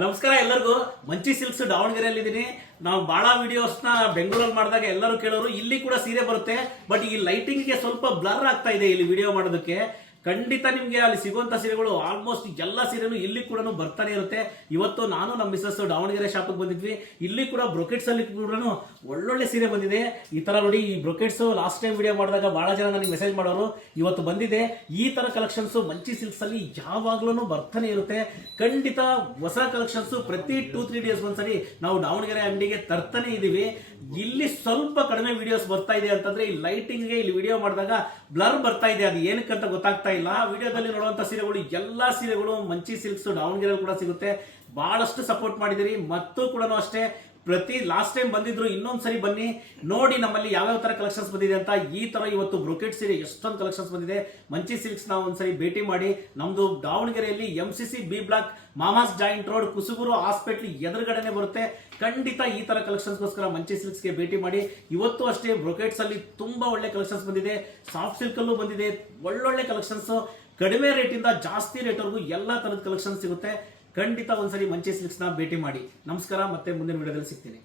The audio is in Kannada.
ನಮಸ್ಕಾರ ಎಲ್ಲರಿಗೂ. ಮಂಚಿ ಸಿಲ್ಕ್ಸ್ ದಾವಣಗೆರೆಯಲ್ಲಿ ಇದೀನಿ. ನಾವು ಬಹಳ ವಿಡಿಯೋಸ್ನ ಬೆಂಗಳೂರಲ್ಲಿ ಮಾಡಿದಾಗ ಎಲ್ಲರೂ ಕೇಳೋರು ಇಲ್ಲಿ ಕೂಡ ಸೀರೆ ಬರುತ್ತೆ, ಬಟ್ ಈ ಲೈಟಿಂಗ್ಗೆ ಸ್ವಲ್ಪ ಬ್ಲರ್ ಆಗ್ತಾ ಇದೆ ಇಲ್ಲಿ ವಿಡಿಯೋ ಮಾಡೋದಕ್ಕೆ. ಖಂಡಿತ ನಿಮ್ಗೆ ಅಲ್ಲಿ ಸಿಗುವಂತ ಸೀರೆಗಳು ಆಲ್ಮೋಸ್ಟ್ ಎಲ್ಲ ಸೀರೆನು ಇಲ್ಲಿ ಕೂಡ ಬರ್ತಾನೆ ಇರುತ್ತೆ. ಇವತ್ತು ನಾನು ನಮ್ಮ ಮಿಸಸ್ ದಾವಣಗೆರೆ ಶಾಪಿಗೆ ಬಂದಿದ್ವಿ. ಇಲ್ಲಿ ಕೂಡ ಬ್ರೊಕೆಟ್ಸ್ ಅಲ್ಲಿ ಕೂಡ ಒಳ್ಳೊಳ್ಳೆ ಸೀರೆ ಬಂದಿದೆ. ಈ ತರ ನೋಡಿ, ಈ ಬ್ರೊಕೆಟ್ಸ್ ಲಾಸ್ಟ್ ಟೈಮ್ ವಿಡಿಯೋ ಮಾಡಿದಾಗ ಬಹಳ ಜನ ನನಗೆ ಮೆಸೇಜ್ ಮಾಡೋರು. ಇವತ್ತು ಬಂದಿದೆ ಈ ತರ ಕಲೆಕ್ಷನ್ಸ್ ಮಂಚಿ ಸಿಲ್ಕ್ಸ್ ಅಲ್ಲಿ ಯಾವಾಗ್ಲೂ ಬರ್ತಾನೆ ಇರುತ್ತೆ. ಖಂಡಿತ ಹೊಸ ಕಲೆಕ್ಷನ್ಸ್ ಪ್ರತಿ 2-3 ಡೇಸ್ ಒಂದ್ಸರಿ ನಾವು ದಾವಣಗೆರೆ ಅಂಗಡಿಗೆ ತರ್ತಾನೆ ಇದೀವಿ. ಇಲ್ಲಿ ಸ್ವಲ್ಪ ಕಡಿಮೆ ವಿಡಿಯೋಸ್ ಬರ್ತಾ ಇದೆ ಅಂತಂದ್ರೆ ಈ ಲೈಟಿಂಗ್ಗೆ ಇಲ್ಲಿ ವಿಡಿಯೋ ಮಾಡಿದಾಗ ಬ್ಲರ್ ಬರ್ತಾ ಇದೆ. ಅದು ಏನಕ್ಕಂತ ಗೊತ್ತಾಗ್ತಾ ಇಲ್ಲ. ವಿಡಿಯೋದಲ್ಲಿ ನೋಡುವಂತ ಸೀರೆಗಳು ಎಲ್ಲಾ ಸೀರೆಗಳು ಮಂಚಿ ಸಿಲ್ಕ್ಸ್ ದಾವಣಗೆರೆ ಕೂಡ ಸಿಗುತ್ತೆ. ಬಹಳಷ್ಟು ಸಪೋರ್ಟ್ ಮಾಡಿದಿರಿ. ಮತ್ತು ಕೂಡ ಅಷ್ಟೇ, ಪ್ರತಿ ಲಾಸ್ಟ್ ಟೈಮ್ ಬಂದಿದ್ರು, ಇನ್ನೊಂದ್ಸರಿ ಬನ್ನಿ ನೋಡಿ ನಮ್ಮಲ್ಲಿ ಯಾವ್ಯಾವ ತರ ಕಲೆಕ್ಷನ್ಸ್ ಬಂದಿದೆ ಅಂತ. ಈ ತರ ಇವತ್ತು ಬ್ರೊಕೆಟ್ ಸೀರೆ ಎಷ್ಟೊಂದು ಕಲೆಕ್ಷನ್ಸ್ ಬಂದಿದೆ. ಮಂಚಿ ಸಿಲ್ಕ್ಸ್ ನಾವು ಒಂದ್ಸರಿ ಭೇಟಿ ಮಾಡಿ. ನಮ್ದು ದಾವಣಗೆರೆಯಲ್ಲಿ MCC B block, mama's joint road, Kusuburu hospital ಎದುರುಗಡೆನೆ ಬರುತ್ತೆ. ಖಂಡಿತ ಈ ತರ ಕಲೆಕ್ಷನ್ಸ್ಗೋಸ್ಕರ ಮಂಚಿ ಸಿಲ್ಕ್ಸ್ ಗೆ ಭೇಟಿ ಮಾಡಿ. ಇವತ್ತು ಅಷ್ಟೇ ಬ್ರೊಕೆಟ್ಸ್ ಅಲ್ಲಿ ತುಂಬಾ ಒಳ್ಳೆ ಕಲೆಕ್ಷನ್ಸ್ ಬಂದಿದೆ. ಸಾಫ್ಟ್ ಸಿಲ್ಕ್ ಅಲ್ಲೂ ಬಂದಿದೆ ಒಳ್ಳೊಳ್ಳೆ ಕಲೆಕ್ಷನ್ಸ್. ಕಡಿಮೆ ರೇಟ್ ಇಂದ ಜಾಸ್ತಿ ರೇಟ್ ವರೆಗೂ ಎಲ್ಲಾ ತರದ ಕಲೆಕ್ಷನ್ ಸಿಗುತ್ತೆ. ಖಂಡಿತ ಒಂದ್ಸರಿ ಮಂಚಿ ಸಿಲ್ಕ್ಸ್ ನ ಭೇಟಿ ಮಾಡಿ. ನಮಸ್ಕಾರ, ಮತ್ತೆ ಮುಂದಿನ ವಿಡಿಯೋದಲ್ಲಿ ಸಿಗ್ತೀನಿ.